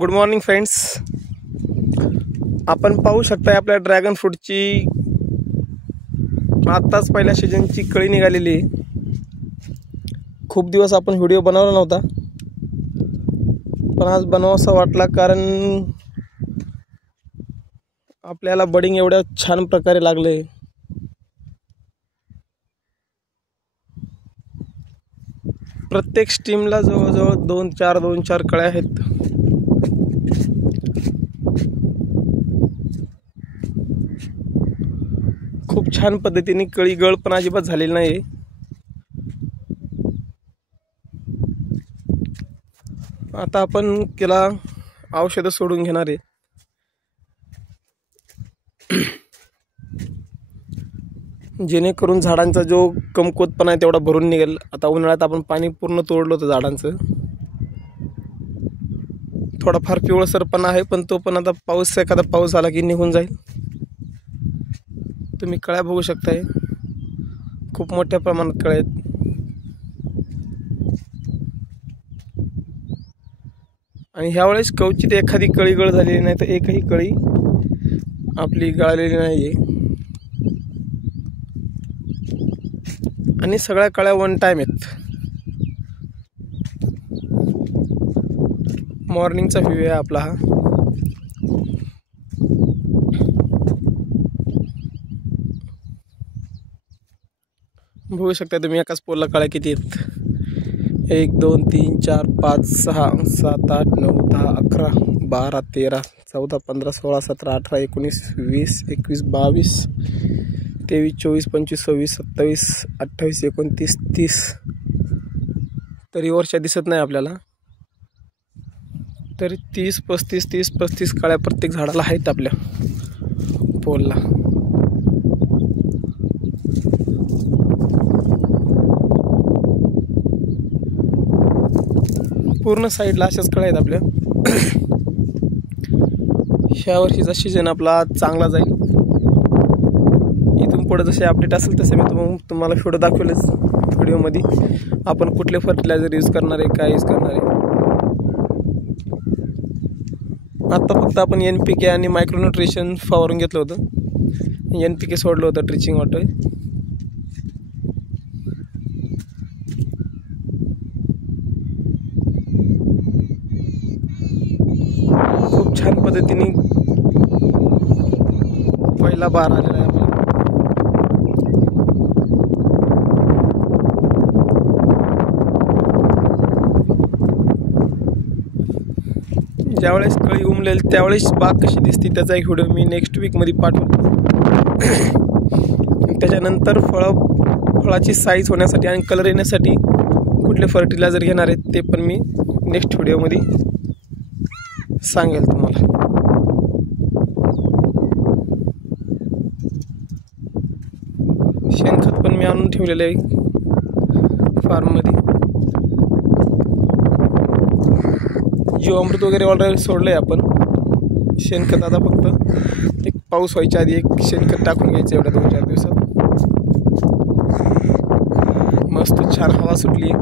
Good morning friends. आपण पाहू शकता आपल्या ड्रॅगन फ्रूटची आत्ताच पहिल्या सीजनची कळी निघालेली आहे. खूप दिवस आपण व्हिडिओ बनवला नव्हता, पण आज बनवासा वाटला कारण आपल्याला बडिंग एवढ्या छान प्रकारे लागले. प्रत्येक स्टीमला जवळजवळ 2-4 कळ्या आहेत. खूप छान पद्धतीने कळी गळ पण अजिबात झालेली नाही. आता आपण त्याला औषध सोडून घेणार आहे. जेणेकरून झाडांचा जो कमकुवतपणा आहे तेवढा भरून निघेल. आता उन्हाळ्यात आपण पाणी पूर्ण तोडलं होतं झाडांचं. थोडाफार पिवळसरपणा आहे, पण तो पण आता एखादा पाऊस आला की निघून जाईल. तुम्ही कळ्या बघू शकताय, खूप मोठ्या प्रमाणात कळ्या आहेत. आणि ह्यावेळेस कवचित एखादी कळी गळ झालेली नाही, तर एकही कळी आपली गळालेली नाहीये. आणि सगळ्या कळ्या वन टाइम आहेत. मॉर्निंगचा व्ह्यू आहे आपला हा. बघू शकता तुम्ही एकाच पोलला कळ्या किती आहेत. 1 2 3 4 5 6 7 8 9 10 11 12 13 14 15 16 17 18 19 20 21 22 23 24 25 26 27 28 29 30. तरी वर्षा दिसत नाही आपल्याला, तरी 30-35 कळ्या प्रत्येक झाडाला आहेत आपल्या पोलला. पूर्ण साईडला अशाच कळ्या आहेत आपल्या. ह्या वर्षीचा सीजन आपला चांगला जाईल. इथून पुढे जसे अपडेट असेल तसे मी तुम्हाला व्हिडिओ दाखवेलच. व्हिडिओमध्ये आपण कुठले फर्टिलायझर यूज करणार आहे, काय यूज करणार आहे. आता फक्त आपण NPK आणि मायक्रोन्यूट्रिशन फवारून घेतलं होतं. NPK सोडलं होतं ट्रिचिंग वॉटर. खूप छान पद्धतीने पहिला बार आलेला आहे आपला. ज्यावेळेस कळी उमलेल त्यावेळेस बाग कशी दिसते त्याचा एक व्हिडिओ मी नेक्स्ट वीकमध्ये पाठवतो. त्याच्यानंतर फळाची साईज होण्यासाठी आणि कलर येण्यासाठी कुठले फर्टिलायझर घेणार आहेत ते पण मी नेक्स्ट व्हिडिओमध्ये सांगेल तुम्हाला. शेणखत पण मी आणून ठेवलेलं आहे फार्ममध्ये. जीवामृत वगैरे ऑलरेडी सोडलं आहे आपण. शेणखत आता फक्त एक पाऊस व्हायच्या आधी एक शेणखत टाकून घ्यायचं एवढ्या 2-4 दिवसात. मस्त छान हवा सुटली आहे.